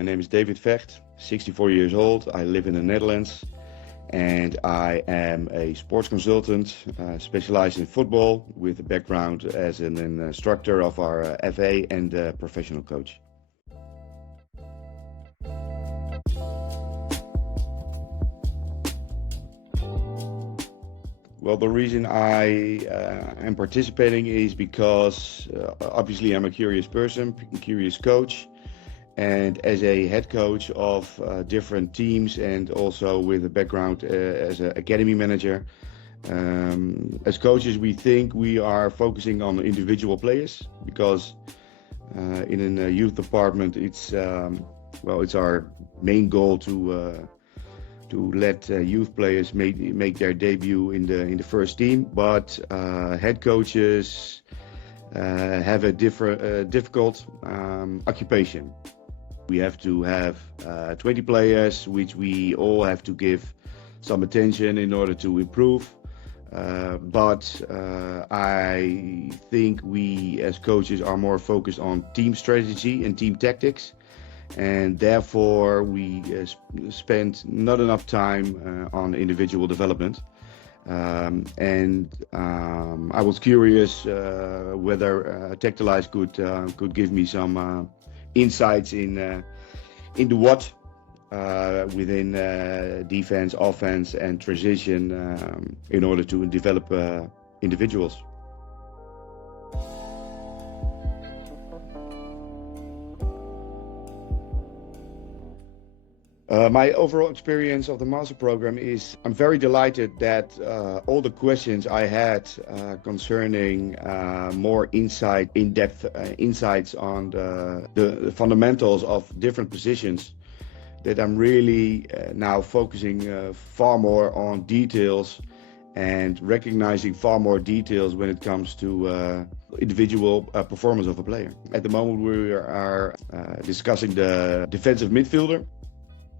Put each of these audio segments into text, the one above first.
My name is David Vecht, 64 years old. I live in the Netherlands and I am a sports consultant specialized in football with a background as an instructor of our FA and professional coach. Well, the reason I am participating is because obviously I'm a curious person, curious coach, and as a head coach of different teams and also with a background as an academy manager. As coaches, we think we are focusing on individual players because in a youth department, it's our main goal to let youth players make their debut in the first team, but head coaches have a difficult occupation. We have to have 20 players, which we all have to give some attention in order to improve. But I think we as coaches are more focused on team strategy and team tactics. And therefore we spend not enough time on individual development. I was curious whether Tactalyse could give me some insights in the what within defense, offense, and transition in order to develop individuals. My overall experience of the master program is I'm very delighted that all the questions I had concerning more in-depth insights on the fundamentals of different positions, that I'm really now focusing far more on details and recognizing far more details when it comes to individual performance of a player. At the moment we are discussing the defensive midfielder.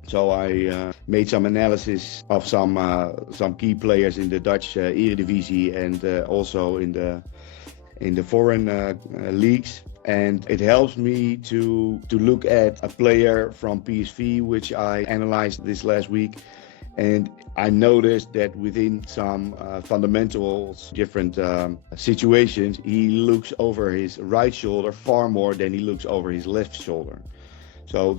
So I made some analysis of some key players in the Dutch Eredivisie and also in the foreign leagues, and it helps me to look at a player from PSV, which I analyzed this last week, and I noticed that within some fundamentals, different situations, he looks over his right shoulder far more than he looks over his left shoulder. So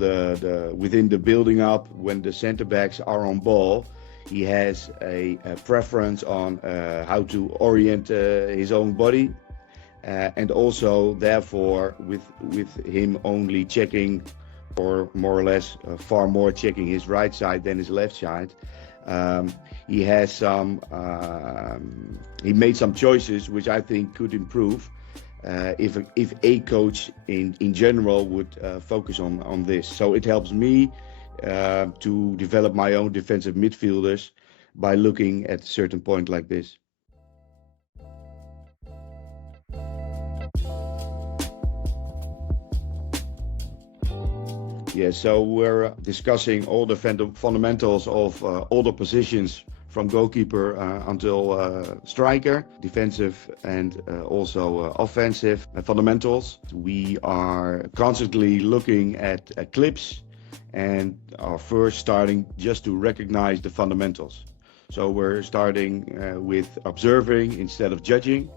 within the building up, when the center backs are on ball, he has a preference on how to orient his own body, and also therefore with him only checking, or more or less far more checking his right side than his left side. He has he made some choices which I think could improve. If a coach in general would focus on this. So it helps me to develop my own defensive midfielders by looking at a certain point like this. Yeah, so we're discussing all the fundamentals of all the positions from goalkeeper until striker, defensive and also offensive fundamentals. We are constantly looking at clips and are first starting just to recognize the fundamentals. So we're starting with observing instead of judging.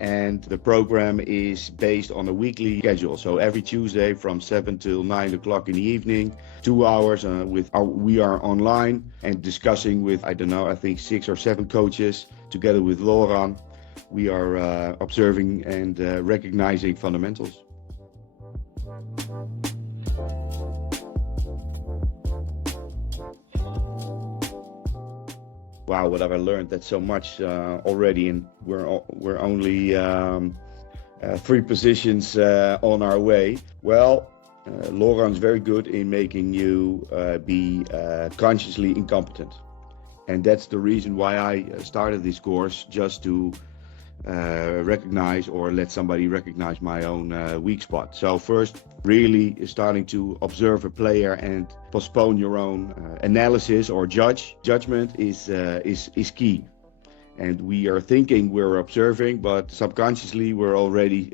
And the program is based on a weekly schedule. So every Tuesday from 7 till 9 o'clock in the evening, 2 hours we are online and discussing with, I think 6 or 7 coaches together with Laurent. We are observing and recognizing fundamentals. Wow, what have I learned? That's so much already, and we're only 3 positions on our way. Well, Laurent's very good in making you be consciously incompetent, and that's the reason why I started this course, just to recognize or let somebody recognize my own weak spot. So first, really starting to observe a player and postpone your own analysis or judgment is key. And we are thinking we're observing, but subconsciously we're already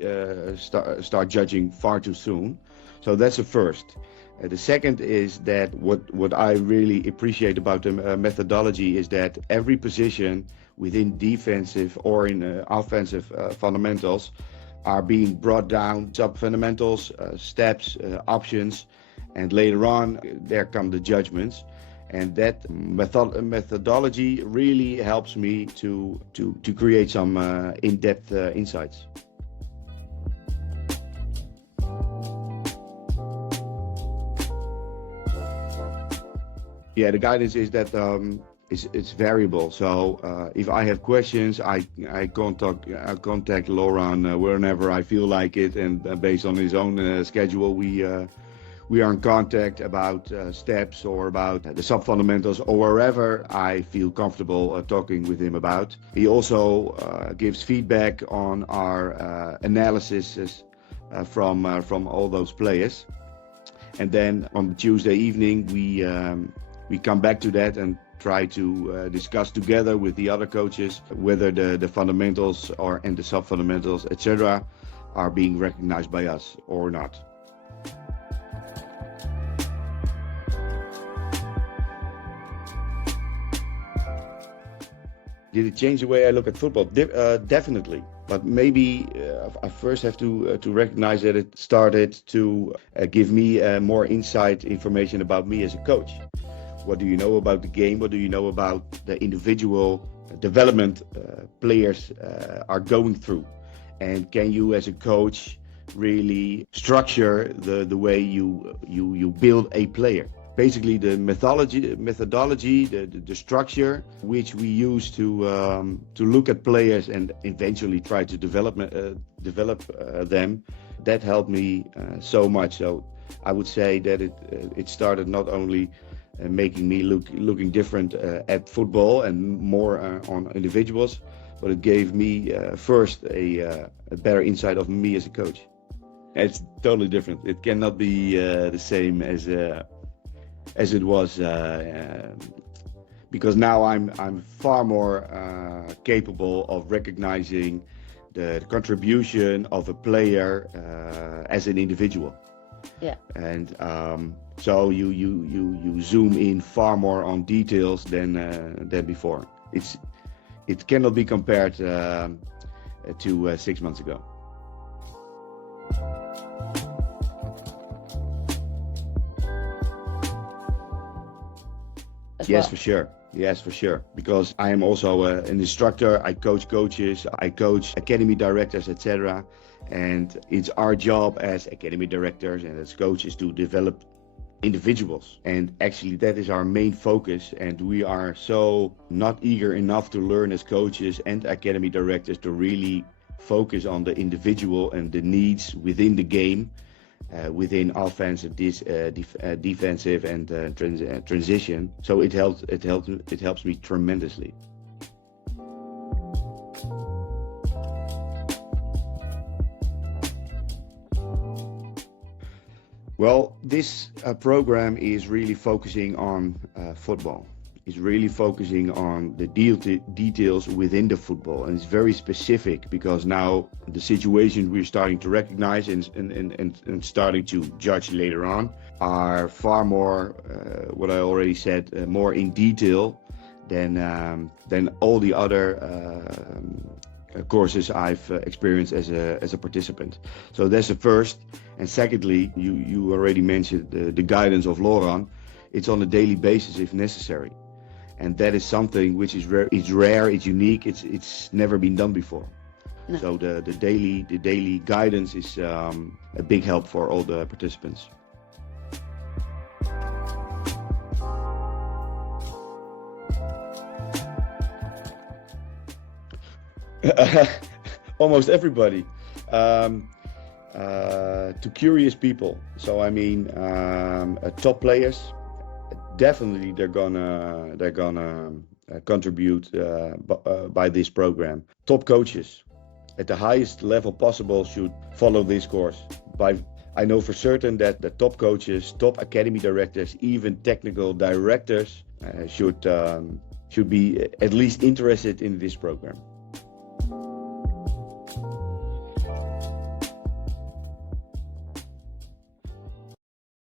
start judging far too soon. So that's the first. The second is that what I really appreciate about the methodology is that every position within defensive or in offensive fundamentals are being brought down, sub-fundamentals, steps, options, and later on there come the judgments. And that methodology really helps me to create some in-depth insights. Yeah, the guidance is that it's variable. So if I have questions, I contact Laurent whenever I feel like it, and based on his own schedule, we are in contact about steps or about the sub-fundamentals or wherever I feel comfortable talking with him about. He also gives feedback on our analysis from all those players. And then on Tuesday evening, we come back to that and try to discuss together with the other coaches whether the fundamentals and the sub-fundamentals, etc., are being recognized by us or not. Did it change the way I look at football? Definitely. But maybe I first have to recognize that it started to give me more inside information about me as a coach. What do you know about the game? What do you know about the individual development players are going through? And can you as a coach really structure the way you build a player? Basically the methodology, the structure which we use to look at players and eventually try to develop them, that helped me so much. So I would say that it started not only making me looking different at football and more on individuals, but it gave me first a better insight of me as a coach. It's totally different. It cannot be the same as it was, because now I'm far more capable of recognizing the contribution of a player as an individual. Yeah. And so you zoom in far more on details than before. It cannot be compared to 6 months ago. Yes, for sure. Yes, for sure. Because I am also an instructor. I coach coaches. I coach academy directors, etc. And it's our job as academy directors and as coaches to develop individuals. And actually that is our main focus. And we are so not eager enough to learn as coaches and academy directors to really focus on the individual and the needs within the game. Within offensive, defensive, and transition, so it helps me tremendously. Well, this program is really focusing on football. It's really focusing on the details within the football, and it's very specific because now the situations we're starting to recognize and starting to judge later on are far more, what I already said, more in detail than all the other courses I've experienced as a participant. So that's the first. And secondly, you already mentioned the guidance of Laurent. It's on a daily basis if necessary. And that is something which is rare, it's unique, it's never been done before. No. So the daily guidance is a big help for all the participants. Almost everybody. To curious people. So I mean, top players. Definitely, they're gonna contribute by this program. Top coaches at the highest level possible should follow this course. I know for certain that the top coaches, top academy directors, even technical directors should be at least interested in this program.